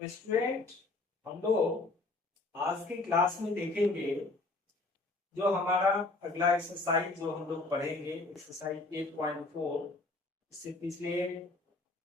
Student, हम लोग आज की क्लास में देखेंगे जो हमारा अगला एक्सरसाइज जो हम लोग पढ़ेंगे एक्सरसाइज 8.4। इससे पिछले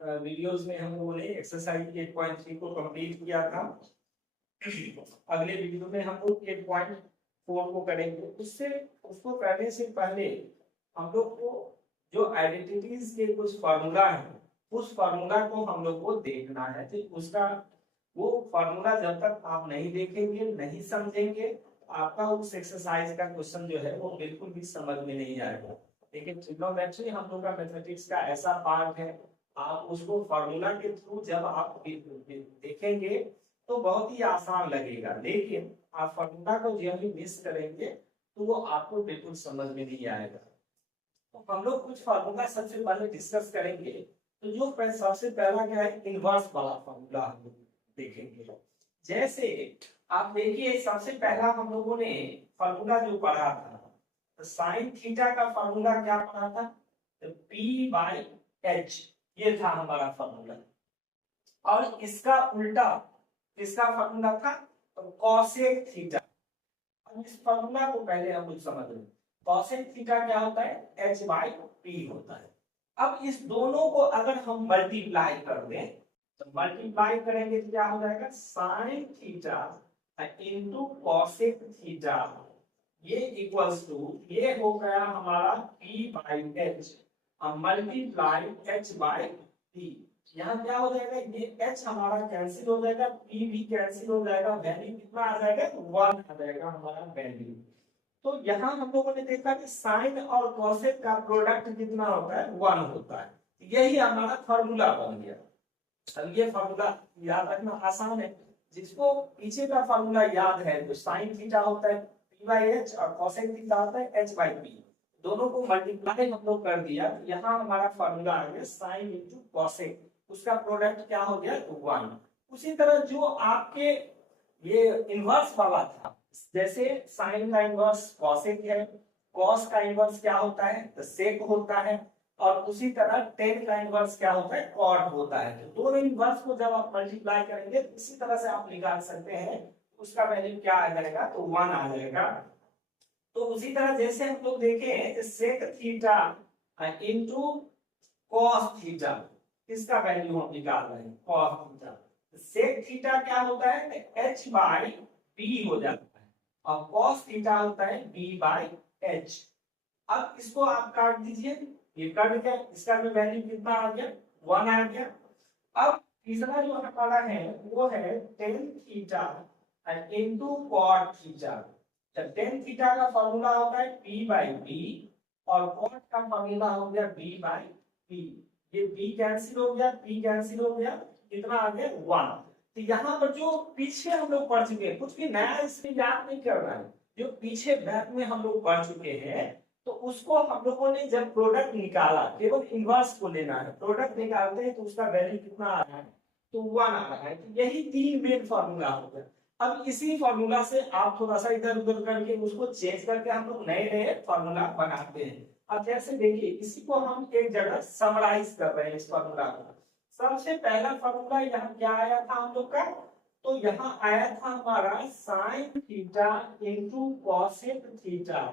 वीडियोस में हम लोगों ने एक्सरसाइज 8.3 को कंप्लीट किया था। अगले वीडियो में हम लोग 8.4 को करेंगे। उसको करने से पहले हम लोग को जो आइडेंटिटीज के कुछ फार्मूला है उस फार्मूला को हम लोग को देखना है। तो उसका वो फार्मूला जब तक आप नहीं देखेंगे, नहीं समझेंगे, आपका उस एक्सरसाइज का क्वेश्चन जो है वो बिल्कुल भी समझ में नहीं आएगा। लेकिन ट्रिग्नोमेट्री हम लोग का मैथमेटिक्स का ऐसा पार्ट है, आप उसको फार्मूला के थ्रू जब आप देखेंगे तो बहुत ही आसान लगेगा। लेकिन आप फार्मूला को जब भी मिस करेंगे तो वो आपको बिल्कुल समझ में नहीं आएगा। तो हम लोग कुछ फार्मूला सबसे पहले डिस्कस करेंगे। तो जो सबसे पहला क्या है, इनवर्स वाला फार्मूला हम लोग देखेंगे। जैसे आप देखिए, सबसे पहला हम लोगों ने फार्मूला जो पढ़ा था, तो साइन थीटा का फार्मूला क्या पढ़ा था, तो P बाई एच, ये था हमारा फार्मूला। और इसका उल्टा इसका फार्मूला था तो कॉसेक थीटा। अब इस फार्मूला को पहले हम लोग समझ लें। कॉसेक थीटा क्या होता है, एच बाई पी होता है। अब इस दोनों को अगर हम मल्टीप्लाई कर दें तो मल्टीप्लाई करेंगे तो क्या हो जाएगा, sign theta into cosec theta, ये इक्वल्स टू, ये हो गया हमारा P by H multiply H by P. यहाँ क्या हो जाएगा, ये h हमारा कैंसिल हो जाएगा, p भी कैंसिल हो जाएगा, वैल्यू कितना आ जाएगा, 1 आ जाएगा हमारा वैल्यू। तो यहाँ हम लोगों ने देखा कि साइन और कॉसेक का प्रोडक्ट कितना होता है, 1 होता है। यही हमारा फॉर्मूला बन गया। अब ये फॉर्मूला याद रखना आसान है। जिसको पीछे का फॉर्मूला याद है, तो साइन थीटा होता है p बाई एच और कॉसेक थीटा होता है h बाई पी। दोनों को मल्टीप्लाई हम लोग कर दिया, यहाँ हमारा फॉर्मूला आ गया साइन इंटू कॉसेक, उसका प्रोडक्ट क्या हो गया, 1। उसी तरह जो आपके ये इनवर्स वाला था, जैसे साइन का इनवर्स कॉसेक है, कॉस का इनवर्स क्या होता है, तो सेक होता है, और उसी तरह टेन का इनवर्स क्या होता है, कॉट होता है। तो दोनों इनवर्स को जब आप मल्टीप्लाई करेंगे तो इसी तरह से आप निकाल सकते हैं, उसका वैल्यू क्या आ जाएगा, तो 1 आ जाएगा। तो उसी तरह जैसे हम लोग देखें sec theta into cos theta, इसका वैल्यू हम निकाल रहे हैं, कॉस थीटा। सेक थीटा क्या होता है, h बाई p हो जाता है, और कॉस थीटा होता है b बाई h। अब इसको आप काट दीजिए, ये कट गया, इसका भी वैल्यू कितना आ गया, 1 आ गया। अब तीसरा जो हमारा है वो है tan theta into cot theta. Tan theta का फॉर्मूला होता है p बाई b, और कॉट का फॉर्मूला हो गया b बाई p। ये b कैंसिल हो गया, p कैंसिल हो गया, कितना आ गया, 1। तो यहाँ पर जो पीछे हम लोग पढ़ चुके हैं, कुछ भी नया इसमें याद नहीं करना है, जो पीछे बैक में हम लोग पढ़ चुके हैं, तो उसको हम लोगों ने जब प्रोडक्ट निकाला, केवल इनवर्स को लेना है, प्रोडक्ट निकालते हैं तो उसका वैल्यू कितना आ रहा है, तो 1 आ रहा है। तो यही 3 मेन फॉर्मूला हो गया। अब इसी फॉर्मूला से आप थोड़ा सा इधर उधर करके उसको चेंज करके हम लोग नए नए फॉर्मूला बनाते हैं। अब जैसे देखिए, इसी को हम एक जगह समराइज कर रहे हैं इस फॉर्मूला को। सबसे पहला फॉर्मूला यहाँ क्या आया था हम लोग का, तो यहाँ आया था हमारा sine theta into cosec theta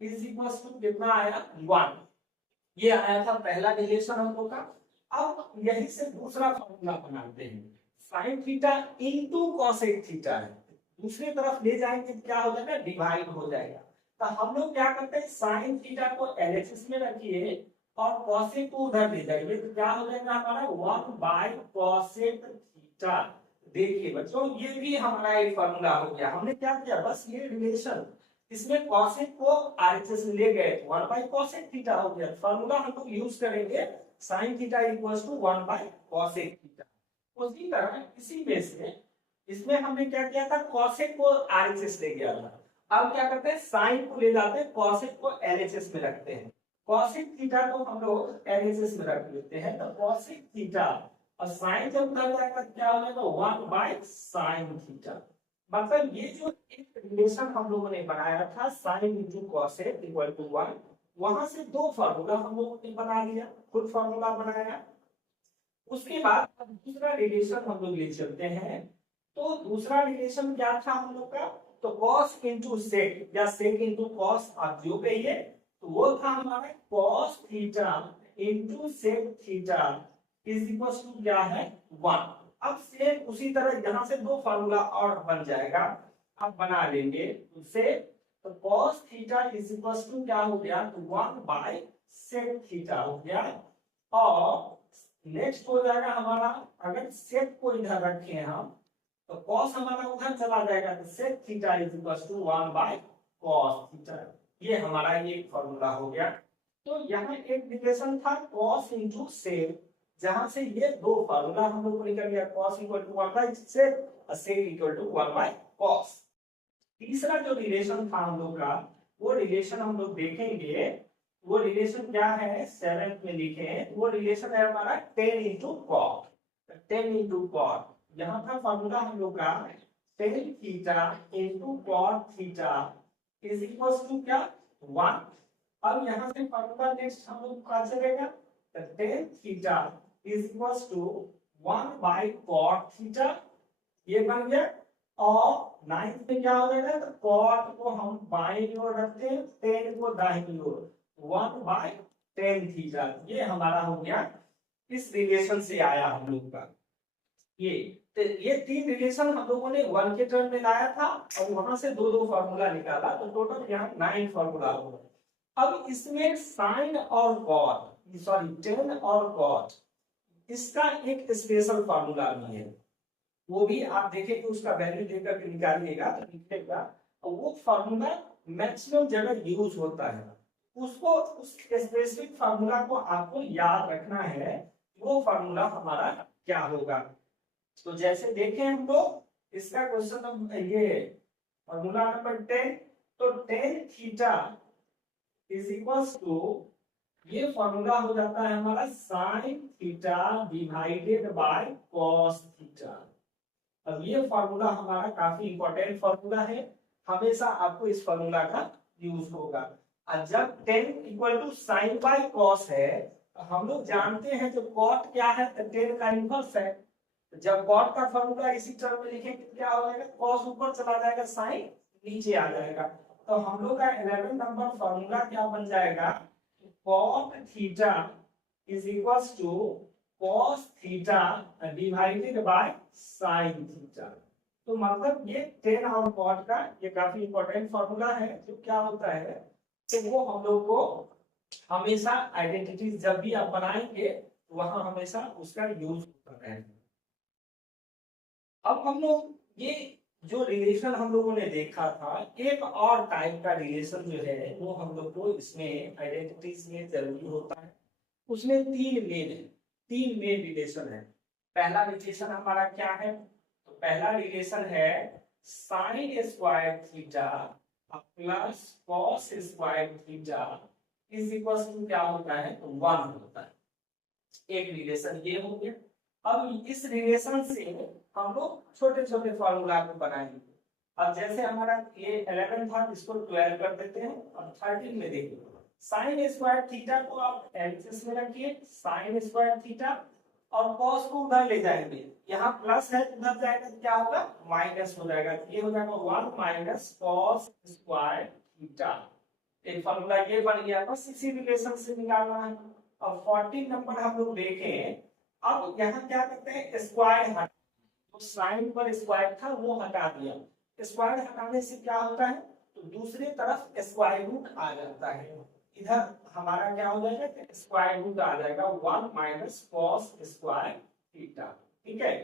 is equal to कितना आया, 1। ये आया था पहला रिलेशन हम लोग का। अब यही से दूसरा फॉर्मूला बनाते हैं, sign theta into cosec theta है, दूसरी तरफ ले जाएंगे तो क्या हो जाएगा, डिवाइड हो जाएगा। तो हम लोग क्या करते हैं, साइन थीटा को एलएचएस में रखिए और कॉसेक को उधर ले जाइए, तो क्या हो जाएगा हमारा 1 बाई कॉसेक थीटा। देखिए बच्चों, ये भी हमारा एक फॉर्मूला हो गया। हमने क्या किया, बस ये रिलेशन, इसमें कॉसेक को आरएचएस में ले गए, 1 बाई कॉसेक थीटा हो गया। फॉर्मूला हम लोग यूज करेंगे sine theta equals to 1 by cosec theta. उसी तरह इसी बेस में इसमें हमने क्या किया था, कॉसेक को आरएचएस ले गया था। अब क्या करते हैं, साइन को ले जाते हैं, कॉसेक को एलएचएस में रखते हैं। कॉसेक थीटा को हम लोग एलएचएस में रख लेते हैं, तो कॉसेक थीटा और साइन जब उधर जाएगा क्या हो जाएगा, 1 बाई साइन थीटा। मतलब ये जो एक रिलेशन हम लोगों ने बनाया था sine into cosec equal to 1, वहां से दो फार्मूला हम लोगों ने बना लिया, खुद फार्मूला बनाया। उसके बाद अब दूसरा रिलेशन हम लोग ले चलते हैं। तो दूसरा रिलेशन क्या था हम लोग का, तो कॉस इंटू सेक या सेक इंटू कॉस, आप जो कहिए, तो वो था हमारा cos theta into sec theta is equal to क्या है 1। अब सेम उसी तरह यहाँ से दो फार्मूला और बन जाएगा, आप बना लेंगे उससे। तो cos theta is equal to क्या हो गया, तो 1 बाय sec थीटा हो गया। और नेक्स्ट हो जाएगा हमारा, अगर sec को इधर रखें हम, तो cos हमारा उधर चला जाएगा, तो sec theta is equal to 1 by cos theta. ये हमारा ये फॉर्मूला हो गया। तो यहाँ एक रिलेशन था cos इंटू sec, जहां से ये दो फार्मूला हम लोग को निकल गया, cos equal to 1 by sec और sec equal to 1 by cos। तीसरा जो रिलेशन था हम लोग का, वो रिलेशन हम लोग देखेंगे। वो रिलेशन क्या है, सेवेंथ में लिखे, वो रिलेशन है हमारा tan into cot. Tan into cot यहाँ था फॉर्मूला हम लोग का, tan theta into cot theta is equal to क्या 1। अब यहाँ से फॉर्मूला नेक्स्ट हम लोग का चलेगा, tan theta is equal to 1 by cot theta, ये बन गया। और नाइन्थ में क्या हो जाएगा, तो कॉट को हम बाईं ओर रखते हैं, टेन को दाहिनी ओर, 1 बाय टेन थीटा। ये हमारा हो गया, इस रिलेशन से आया हम लोग का ये। तो ये तीन रिलेशन हम लोगों ने 1 के टर्म में लाया था और वहां से दो दो फार्मूला निकाला, तो टोटल यहाँ 9 फार्मूला होगा। अब इसमें साइन और कॉट, सॉरी टेन और कॉट, इसका एक स्पेशल फार्मूला भी है, वो भी आप देखेंगे, उसका वैल्यू देकर के निकालिएगा तो निकलेगा। और वो फार्मूला मैक्सिमम जगह यूज होता है, उसको उस स्पेसिफिक फार्मूला को आपको याद रखना है, वो फार्मूला हमारा क्या होगा। तो जैसे देखें हम लोग इसका क्वेश्चन, ये फार्मूला नंबर 10, तो tan theta is equal to, ये फॉर्मूला हो जाता है हमारा sine theta divided by cos theta. अब ये फॉर्मूला हमारा काफी इंपॉर्टेंट फॉर्मूला है, हमेशा आपको इस फॉर्मूला का यूज होगा। और जब tan equal to sine by cos है, तो हम लोग जानते हैं जो कॉट क्या है, तो टेन का इनवर्स है। तो जब कॉट का फॉर्मूला इसी टर्म में लिखेंगे तो क्या हो जाएगा, कॉस ऊपर चला जाएगा, साइन नीचे आ जाएगा। तो हम लोग का 11 नंबर फॉर्मूला क्या बन जाएगा, cot theta is equal to cos theta divided by sin theta. तो मतलब ये टेन और कॉट का ये काफी इंपॉर्टेंट फॉर्मूला है, जो क्या होता है, तो वो हम लोग को हमेशा आइडेंटिटीज जब भी आप बनाएंगे तो वहां हमेशा उसका यूज होता है। अब हम लोग ये जो रिलेशन हम लोगों ने देखा था, एक और टाइप का रिलेशन जो है वो हम लोग को इसमें आइडेंटिटीज में जरूरी होता है। उसमें तीन मेन रिलेशन है। पहला रिलेशन हमारा क्या है, तो पहला रिलेशन है sine square theta plus cos square theta is equal to क्या होता है, तो 1 होता है। एक रिलेशन ये हो गया। अब इस रिलेशन से हम लोग छोटे छोटे फॉर्मूला को बनाएंगे। अब जैसे हमारा ये 11 था, इसको 12 कर देते हैं। अब 13 में देखिए, साइन स्क्वायर थीटा को आप एलसीएस में रखिए, साइन स्क्वायर थीटा, और कॉस को उधर ले जाएंगे, यहाँ प्लस है उधर जाएगा तो क्या होगा, माइनस हो जाएगा। ये हो जाएगा 1 माइनस कॉस स्क्वायर थीटा। एक फॉर्मूला ये बन गया, बस इसी रिलेशन से निकालना है। अब 14 नंबर हम लोग देखें, अब यहाँ क्या करते हैं, स्क्वायर हटा, तो साइन पर स्क्वायर था वो हटा दिया। स्क्वायर हटाने से क्या होता है, तो दूसरी तरफ स्क्वायर रूट आ जाता है, इधर हमारा क्या हो जाएगा, स्क्वायर रूट आ जाएगा 1 माइनस कॉस स्क्वायर थीटा। ठीक है।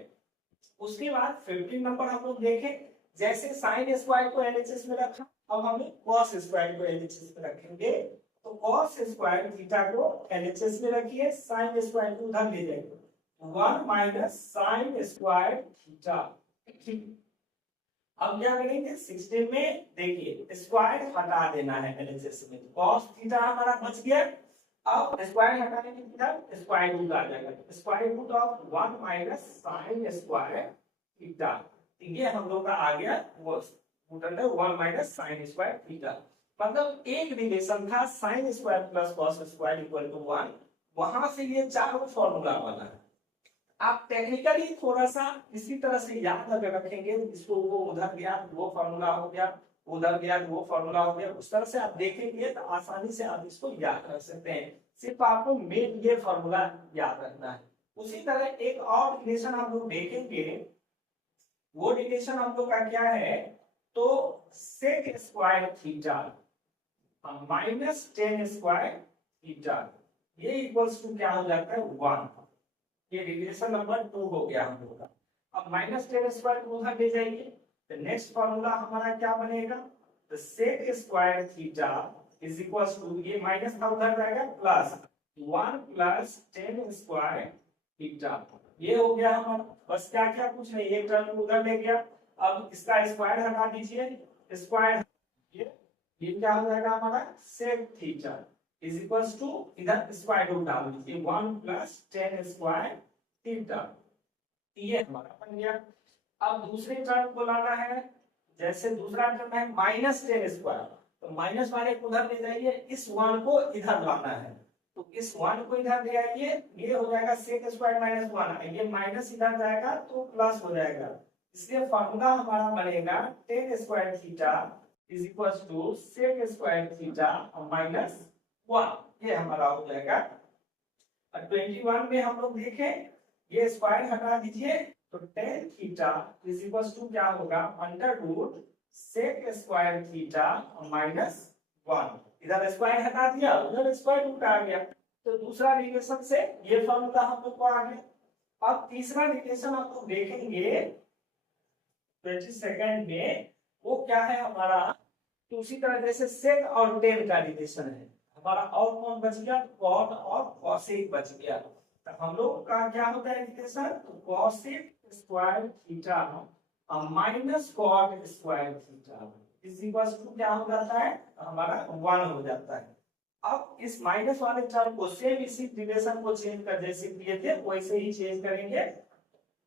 उसके बाद 15 नंबर हम लोग देखें, जैसे साइन स्क्वायर को एलएचएस में रखा, अब हम लोग कॉस स्क्वायर को एलएचएस में रखेंगे। तो कॉस स्क्वायर थीटा को एलएचएस में रखिए, साइन स्क्वायर को उधर ले जाएंगे, 1 माइनस साइन स्क्वायर थीटा। अब क्या करेंगे, 16 में देखिए स्क्वायर हटा देना है एलएचएस में, cos थीटा हमारा बच गया। अब स्क्वायर हटाने के बाद स्क्वायर रूट आ जाएगा, square root of 1 minus sine square theta. ये हम लोग का आ गया वो root under 1 minus sine square theta. मतलब एक रिलेशन था sine square plus cos square equal to 1, वहां से ये चारों फॉर्मूला बना है। आप टेक्निकली थोड़ा सा इसी तरह से याद अगर रखेंगे, इसको वो उधर गया वो फॉर्मूला हो गया, उधर गया वो फॉर्मूला हो गया, उस तरह से आप देखेंगे तो आसानी से आप इसको याद रख सकते हैं। सिर्फ आपको मेन ये फॉर्मूला याद रखना है। उसी तरह एक और रिलेशन आप लोग देखेंगे, वो रिलेशन हम लोग का क्या है, तो sec square theta minus tan square theta, ये इक्वल्स टू क्या हो जाता है 1। ये रिलेशन नंबर 2 हो गया हम लोग का। अब माइनस टेन स्क्वायर को उधर ले जाइए तो नेक्स्ट फॉर्मूला हमारा क्या बनेगा, तो sec square theta is equals to, ये माइनस था उधर जाएगा plus 1 plus tan square theta, ये हो गया हमारा। बस क्या क्या कुछ नहीं, एक टर्म उधर ले गया। अब इसका स्क्वायर हटा दीजिए, स्क्वायर ये क्या हो जाएगा हमारा sec theta is equals to, इधर स्क्वायर रूट डाल दीजिए 1 प्लस टेन स्क्वायर थीटा, ये हमारा बन गया। अब दूसरे टर्म को लाना है, जैसे दूसरा टर्म है माइनस टेन स्क्वायर, तो माइनस वाले को उधर ले जाइए, इस 1 को इधर लाना है, तो इस 1 को इधर ले आइए, ये हो जाएगा सेक स्क्वायर माइनस 1, ये माइनस इधर जाएगा तो प्लस हो जाएगा। इसलिए फॉर्मूला हमारा बनेगा tan square theta is equals to sec square theta minus 1, ये हमारा हो जाएगा। 21 में हम लोग देखें, ये स्क्वायर हटा दीजिए तो tan theta is equals to क्या होगा, under root sec square theta minus 1, इधर स्क्वायर हटा दिया उधर स्क्वायर रूट आ गया, तो दूसरा रिलेशन से ये फॉर्मूला हम लोग को आ गया। अब तीसरा रिलेशन आप लोग देखेंगे 22 में, वो क्या है हमारा, तो उसी तरह जैसे सेक और टेन का रिलेशन है हमारा, और कौन बच गया, कॉट और कॉसेक बच गया। तो हम लोग का क्या होता है रिलेशन, तो cosec square theta minus cot square theta is equals to क्या हो जाता है हमारा 1 हो जाता है। अब इस माइनस वाले टर्म को सेम इसी रिलेशन को चेंज कर, जैसे किए थे वैसे ही चेंज करेंगे।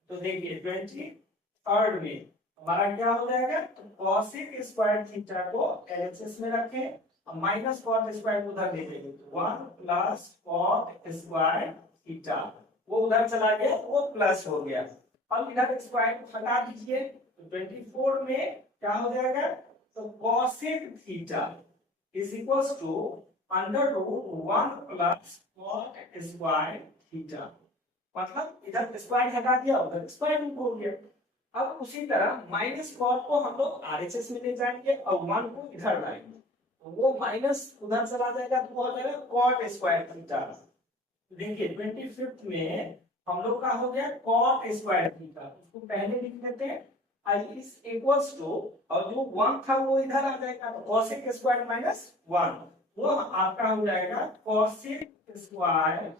तो देखिए 23 में हमारा क्या हो जाएगा, तो कॉसेक स्क्वायर थीटा को एलएचएस में रखें, माइनस कॉट स्क्वायर उधर ले लेंगे, 1 प्लस कॉट स्क्वायर थीटा, वो उधर चला गया वो प्लस हो गया। अब इधर स्क्वायर हटा दीजिए, तो 24 में क्या हो जाएगा, तो cosec theta is equals to under root 1 plus cot square theta, मतलब इधर स्क्वायर हटा दिया उधर स्क्वायर रूट हो गया। अब उसी तरह माइनस कॉट को हम लोग आरएचएस में ले जाएंगे और 1 को इधर लाएंगे, तो वो माइनस उधर चला जाएगा तो हो जाएगा कॉट स्क्वायर थीटा। देखिए 25 में हम लोग का हो गया कॉट स्क्वायर थीटा, उसको पहले लिख लेते हैं आई इज इक्वल्स टू, और जो 1 था वो इधर आ जाएगा, तो कॉसेक स्क्वायर माइनस 1, वो आपका हो जाएगा कॉसेक स्क्वायर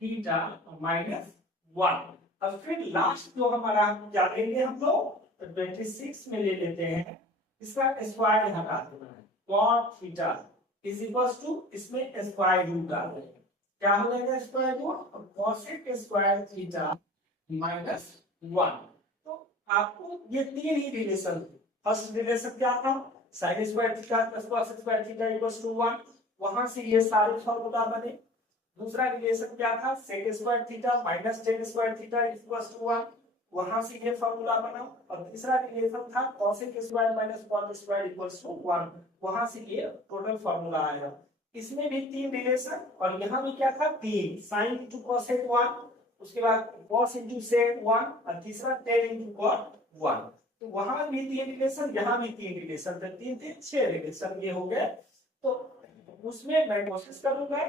थीटा माइनस 1। अब फिर लास्ट जो हमारा क्या लेंगे हम लोग, तो 26 में ले लेते हैं, इसका स्क्वायर हटा देना है, cot theta is equals to, इसमें स्क्वायर रूट डाल देंगे, क्या हो जाएगा square root, cosec square theta minus 1। तो आपको ये तीन ही रिलेशन थे। फर्स्ट रिलेशन क्या था, sine square theta plus cos square theta equals to 1, वहां से ये सारे फॉर्मूला बने। दूसरा रिलेशन क्या था, sec square theta minus tan square theta equals to 1, वहां से ये फॉर्मूला बना। और तीसरा रिलेशन था cosec square minus cot square equals to 1, वहां से ये टोटल फॉर्मूला आया। इसमें भी तीन रिलेशन, और यहाँ भी क्या था, तीन, साइन इंटू कॉसेक 1, उसके बाद कॉस इंटू सेक 1, और तीसरा टेन इंटू कॉट 1। तो वहां भी तीन रिलेशन, यहाँ भी तीन रिलेशन, तो तीन तीन 6 रिलेशन ये हो गए। तो उसमें मैं कोशिश करूंगा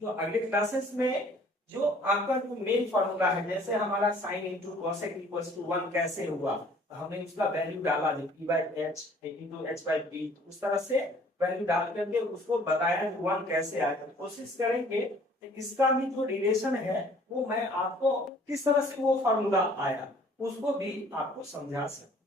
जो अगले क्लासेस में जो आपका जो मेन फॉर्मूला है, जैसे हमारा sine into cosec equals to 1 कैसे हुआ, हमने उसका वैल्यू डाला जो p by h into h by p, उस तरह से वैल्यू डाल करके उसको बताया कि 1 कैसे आया। कोशिश करेंगे कि इसका भी जो रिलेशन है वो मैं आपको किस तरह से वो फॉर्मूला आया उसको भी आपको समझा सकता हूं।